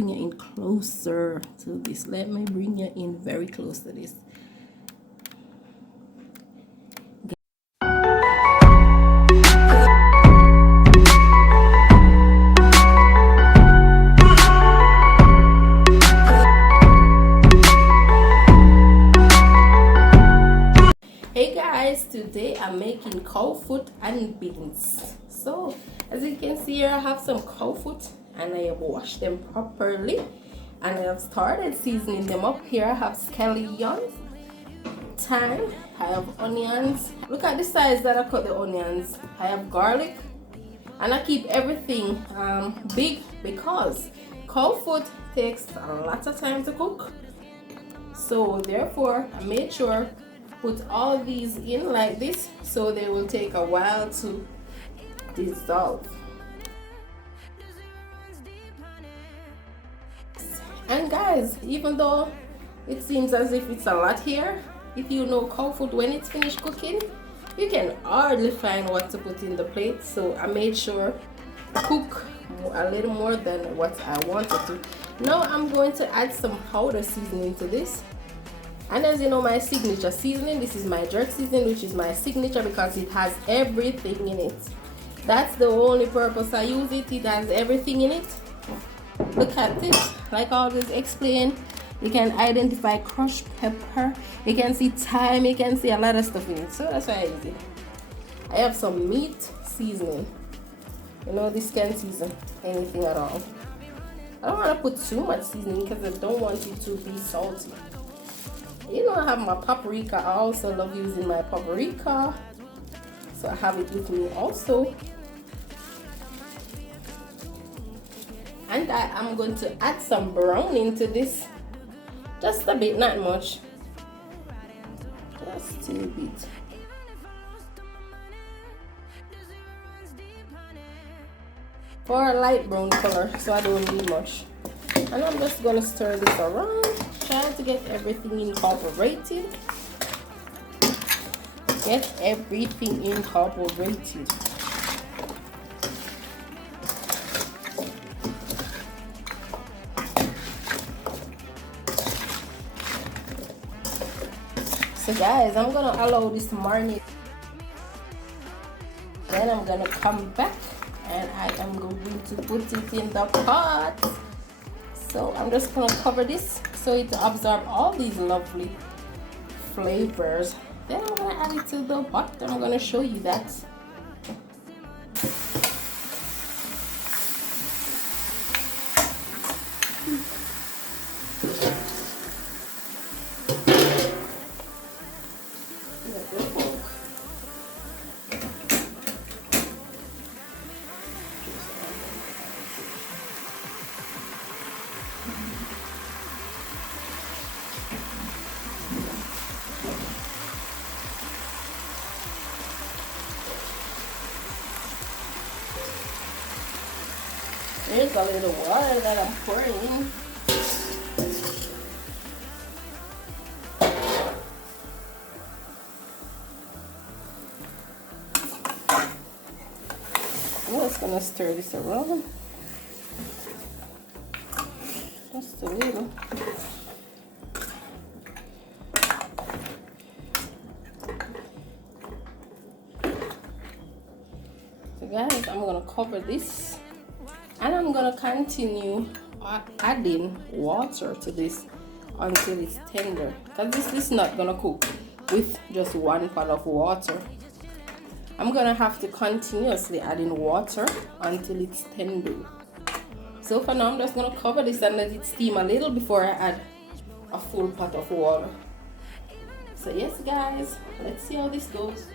Bring you in closer to this. Let me bring you in very close to this. Hey guys, today I'm making cow foot and beans. So as you can see here, I have some cow foot and I have washed them properly and I have started seasoning them up. Here I have scallions, thyme, I have onions. Look at the size that I cut the onions. I have garlic and I keep everything big because cow foot takes a lot of time to cook. So therefore I made sure put all these in like this so they will take a while to dissolve. And guys, even though it seems as if it's a lot here, if you know cow food, when it's finished cooking you can hardly find what to put in the plate. So I made sure to cook a little more than what I wanted to. Now I'm going to add some powder seasoning to this. And as you know, my signature seasoning, this is my jerk seasoning, which is my signature because it has everything in it. That's the only purpose I use it. It has everything in it. Look at this. Like I always explain, you can identify crushed pepper, you can see thyme, you can see a lot of stuff in it. So that's why I use it. I have some meat seasoning. You know, this can season anything at all. I don't want to put too much seasoning because I don't want it to be salty. You know, I have my paprika. I also love using my paprika, so I have it with me also. And I am going to add some browning to this, just a bit, not much, just a bit. For a light brown color, so I don't need much. And I'm just gonna stir this around, trying to get everything incorporated. Get everything incorporated. So guys, I'm gonna allow this to marinate. Then I'm gonna come back and I am going to put it in the pot. So I'm just gonna cover this so it absorb all these lovely flavors. Then I'm gonna add it to the pot. I'm gonna show you that. There's a little water that I'm pouring in. I'm just gonna stir this around. Just a little. So guys, I'm gonna cover this. And I'm gonna continue adding water to this until it's tender, because this is not gonna cook with just one pot of water. I'm gonna have to continuously add in water until it's tender. So for now, I'm just gonna cover this and let it steam a little before I add a full pot of water. So yes guys, let's see how this goes.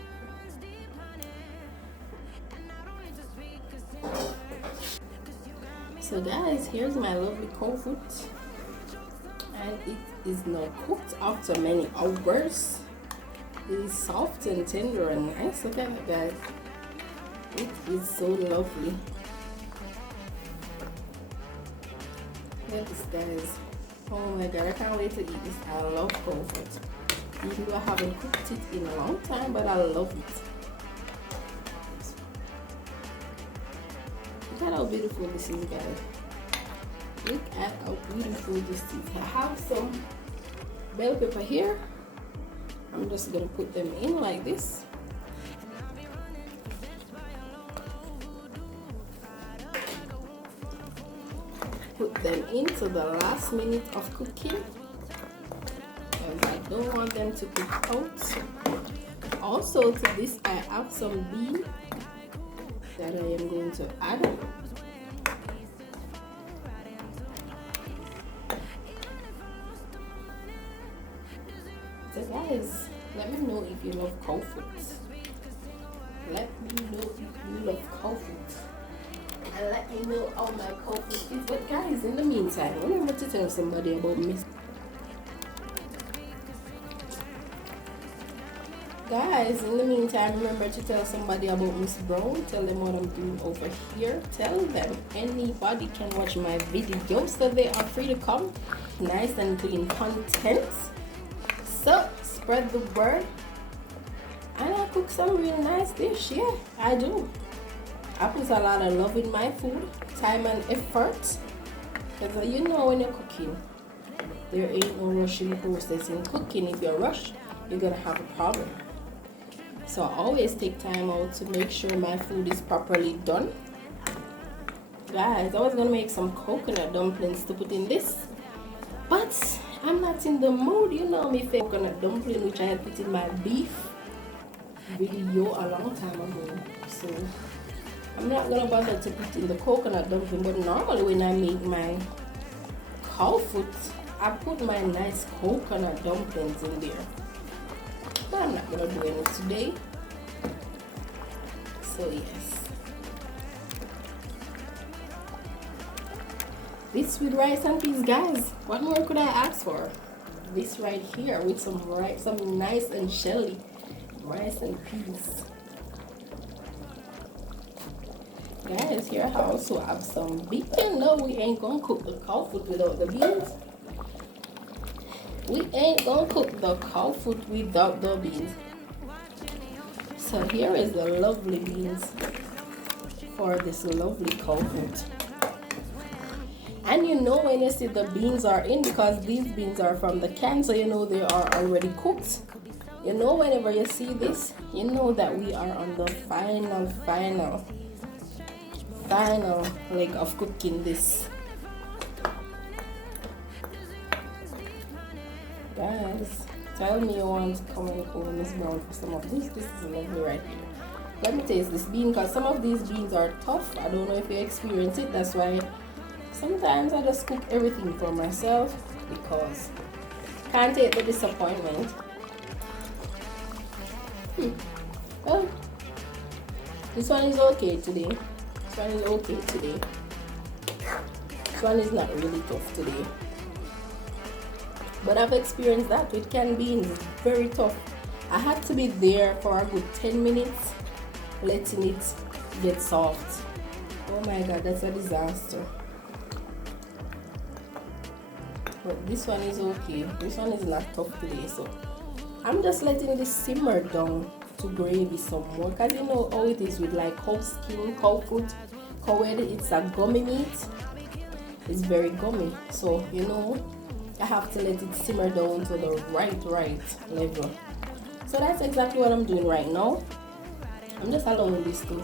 So guys, here's my lovely cow foot, and it is now cooked after many hours. It is soft and tender and nice. Look at it guys, it is so lovely. Look at this guys, oh my god, I can't wait to eat this. I love cow foot, even though I haven't cooked it in a long time, but I love it. Look at how beautiful this is guys. Look at how beautiful this is. I have some bell pepper here. I'm just gonna put them in like this. Put them into the last minute of cooking, because I don't want them to cook out. Also to this I have some bean that I am going to add. So guys, let me know if you love cow food. Let me know if you love cow food. And let me know how my cow food is. But guys, in the meantime, remember to tell somebody about me. Guys, in the meantime, remember to tell somebody about Miss Brown. Tell them what I'm doing over here. Tell them anybody can watch my videos, so they are free to come. Nice and clean content. So spread the word. And I cook some real nice dish. Yeah, I do. I put a lot of love in my food, time and effort. Because you know when you're cooking, there ain't no rushing process in cooking. If you're rushed, you're gonna have a problem. So I always take time out to make sure my food is properly done. Guys, I was gonna make some coconut dumplings to put in this, but I'm not in the mood. You know me for coconut dumpling, which I had put in my beef video a long time ago. So I'm not gonna bother to put in the coconut dumpling, but normally when I make my cow food, I put my nice coconut dumplings in there. But I'm not gonna do any today. So yes, this with rice and peas, guys. What more could I ask for? This right here with some rice, some nice and shelly rice and peas. Guys, here I also have some beans. No, we ain't gonna cook the cow food without the beans. We ain't gonna cook the cow food without the beans. So here is the lovely beans for this lovely cow food. And you know when you see the beans are in, because these beans are from the can, so you know they are already cooked. You know whenever you see this, you know that we are on the final leg of cooking this. Guys, tell me you want to come and call Miss Brown for some of this. This is lovely right here. Let me taste this bean, because some of these beans are tough. I don't know if you experience it. That's why sometimes I just cook everything for myself, because I can't take the disappointment. Well, this one is okay today. This one is okay today. This one is not really tough today. But I've experienced that with canned beans. It's very tough. I had to be there for a good 10 minutes, letting it get soft. Oh my god, that's a disaster. But this one is okay. This one is not tough today, so I'm just letting this simmer down to gravy some more, because you know how it is with like cow skin, cow foot, cow head. It's a gummy meat. It's very gummy, so you know I have to let it simmer down to the right level. So that's exactly what I'm doing right now. I'm just allowing this to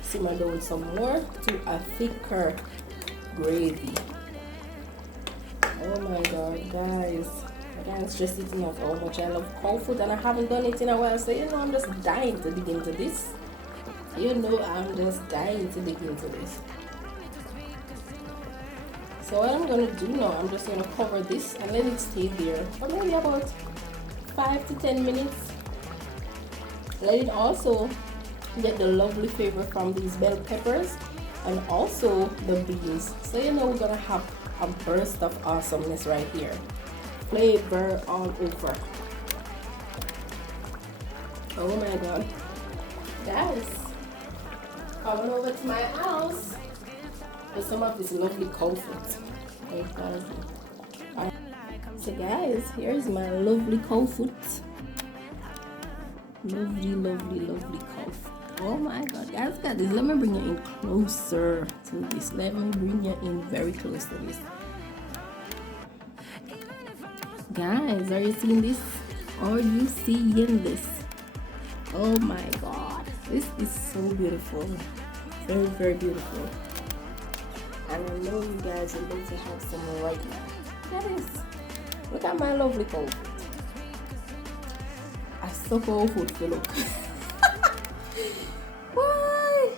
simmer down some more to a thicker gravy. Oh my god, guys, I can't stress it enough how much I love cow food, and I haven't done it in a while, so you know I'm just dying to dig into this. You know I'm just dying to dig into this. So what I'm gonna do now, I'm just gonna cover this and let it stay there for maybe about 5 to 10 minutes. Let it also get the lovely flavor from these bell peppers and also the beans. So you know we're gonna have a burst of awesomeness right here. Flavor all over. Oh my god. Guys, come on over to my house for some of this lovely cow food. So guys, here's my lovely cow food. Lovely cow food. Oh my god, guys, got this. Let me bring you in closer to this. Let me bring you in very close to this. Guys, are you seeing this? Are you seeing this? Oh my god, this is so beautiful. Very, very beautiful. And I know you guys are going to have some right now. Look at this. Look at my lovely cow. I so food to look. Why?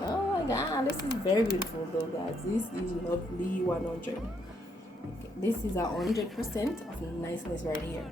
Oh my god, this is very beautiful though, guys. This is lovely 100. This is 100% of niceness right here.